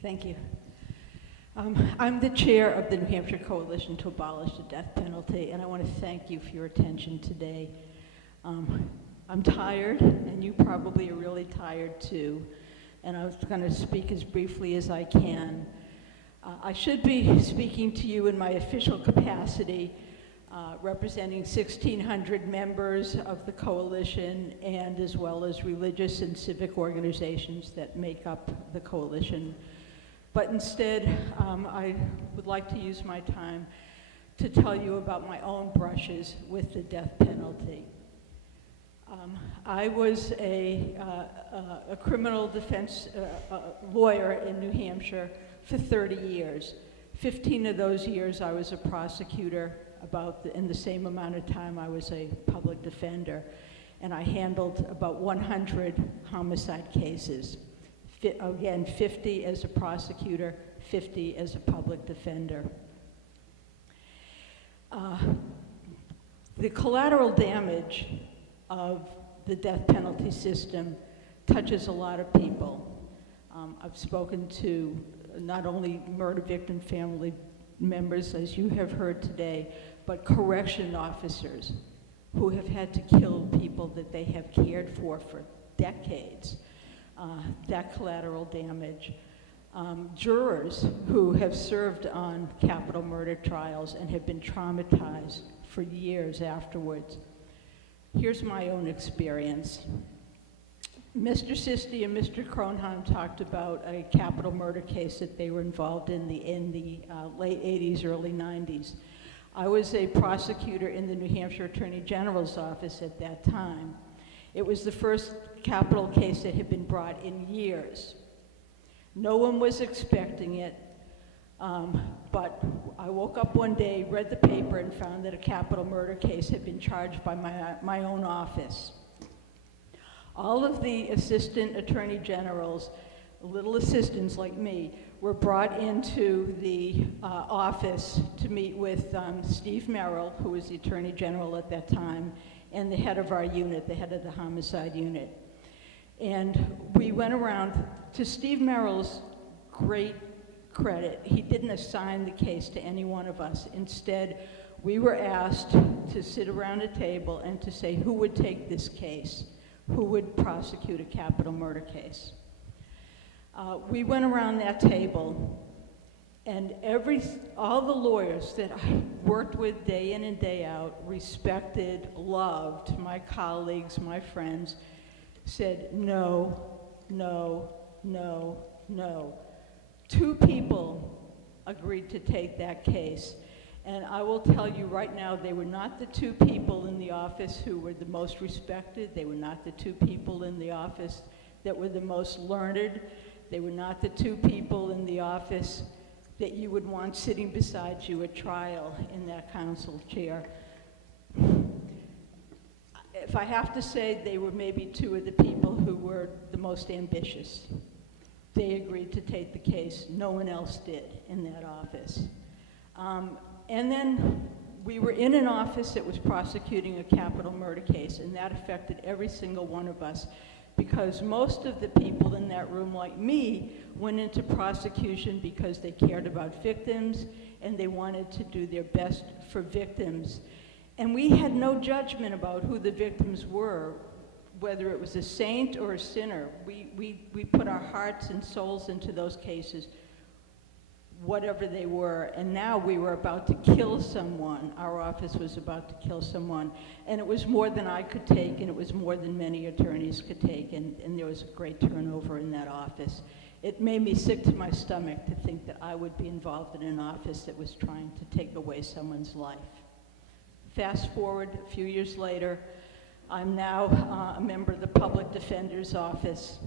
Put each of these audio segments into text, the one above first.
Thank you. I'm the chair of the New Hampshire Coalition to Abolish the Death Penalty, and I want to thank you for your attention today. I'm tired, and you probably are really tired too, and I was going to speak as briefly as I can. I should be speaking to you in my official capacity, representing 1,600 members of the coalition, and as well as religious and civic organizations that make up the coalition. But instead, I would like to use my time to tell you about my own brushes with the death penalty. I was a criminal defense lawyer in New Hampshire for 30 years. 15 of those years I was a prosecutor, in the same amount of time I was a public defender, and I handled about 100 homicide cases. Again, 50 as a prosecutor, 50 as a public defender. The collateral damage of the death penalty system touches a lot of people. I've spoken to not only murder victim family members, as you have heard today, but correction officers who have had to kill people that they have cared for decades. That collateral damage. Jurors who have served on capital murder trials and have been traumatized for years afterwards. Here's my own experience. Mr. Sisti and Mr. Kronheim talked about a capital murder case that they were involved in the late 80s, early 90s. I was a prosecutor in the New Hampshire Attorney General's office at that time. It was the first capital case that had been brought in years. No one was expecting it, but I woke up one day, read the paper, and found that a capital murder case had been charged by my own office. All of the assistant attorney generals, little assistants like me, were brought into the office to meet with Steve Merrill, who was the attorney general at that time, and the head of our unit, the head of the homicide unit. And we went around. To Steve Merrill's great credit, he didn't assign the case to any one of us. Instead, we were asked to sit around a table and to say who would take this case, who would prosecute a capital murder case. We went around that table, and all the lawyers that I worked with day in and day out, respected, loved, my colleagues, my friends, said no, no, no, no. 2 people agreed to take that case. And I will tell you right now, they were not the 2 people in the office who were the most respected. They were not the 2 people in the office that were the most learned. They were not the 2 people in the office that you would want sitting beside you at trial in that counsel chair. If I have to say, they were maybe 2 of the people who were the most ambitious. They agreed to take the case. No one else did in that office. And then we were in an office that was prosecuting a capital murder case, and that affected every single one of us, because most of the people in that room, like me, went into prosecution because they cared about victims and they wanted to do their best for victims. And we had no judgment about who the victims were, whether it was a saint or a sinner. We put our hearts and souls into those cases, whatever they were. And now we were about to kill someone. Our office was about to kill someone. And it was more than I could take, and it was more than many attorneys could take, and there was a great turnover in that office. It made me sick to my stomach to think that I would be involved in an office that was trying to take away someone's life. Fast forward a few years later, I'm now a member of the Public Defender's Office,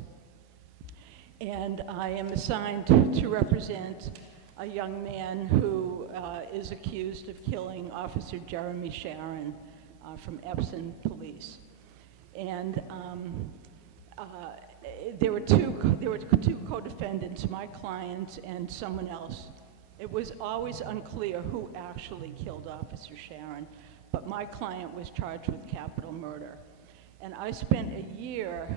and I am assigned to represent a young man who is accused of killing Officer Jeremy Sharon from Epsom Police. And there were two co-defendants, my client and someone else. It was always unclear who actually killed Officer Sharon, but my client was charged with capital murder. And I spent a year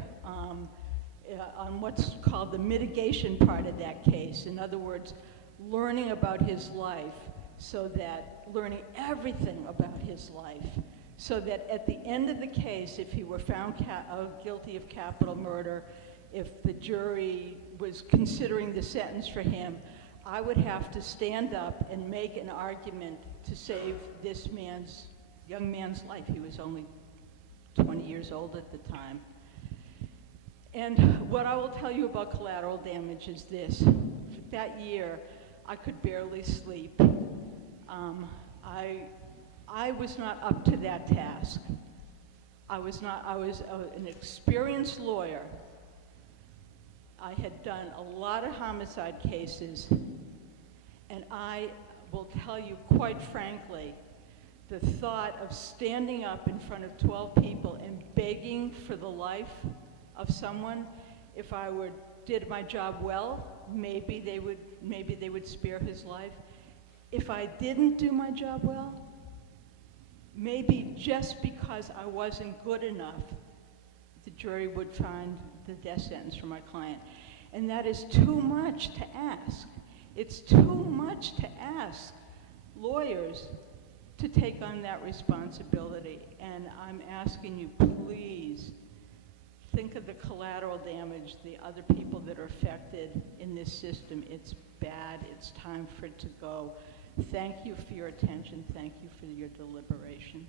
on what's called the mitigation part of that case. In other words, learning about his life, so that, learning everything about his life, so that at the end of the case, if he were found guilty of capital murder, if the jury was considering the sentence for him, I would have to stand up and make an argument to save this young man's life. He was only 20 years old at the time. And what I will tell you about collateral damage is this. That year, I could barely sleep. I was not up to that task. I was an experienced lawyer. I had done a lot of homicide cases, and I will tell you quite frankly, the thought of standing up in front of 12 people and begging for the life of someone, if I did my job well, maybe they would spare his life. If I didn't do my job well, maybe just because I wasn't good enough, the jury would find the death sentence for my client. And that is too much to ask. It's too much to ask lawyers to take on that responsibility. And I'm asking you, please, think of the collateral damage, the other people that are affected in this system. It's bad. It's time for it to go. Thank you for your attention. Thank you for your deliberation.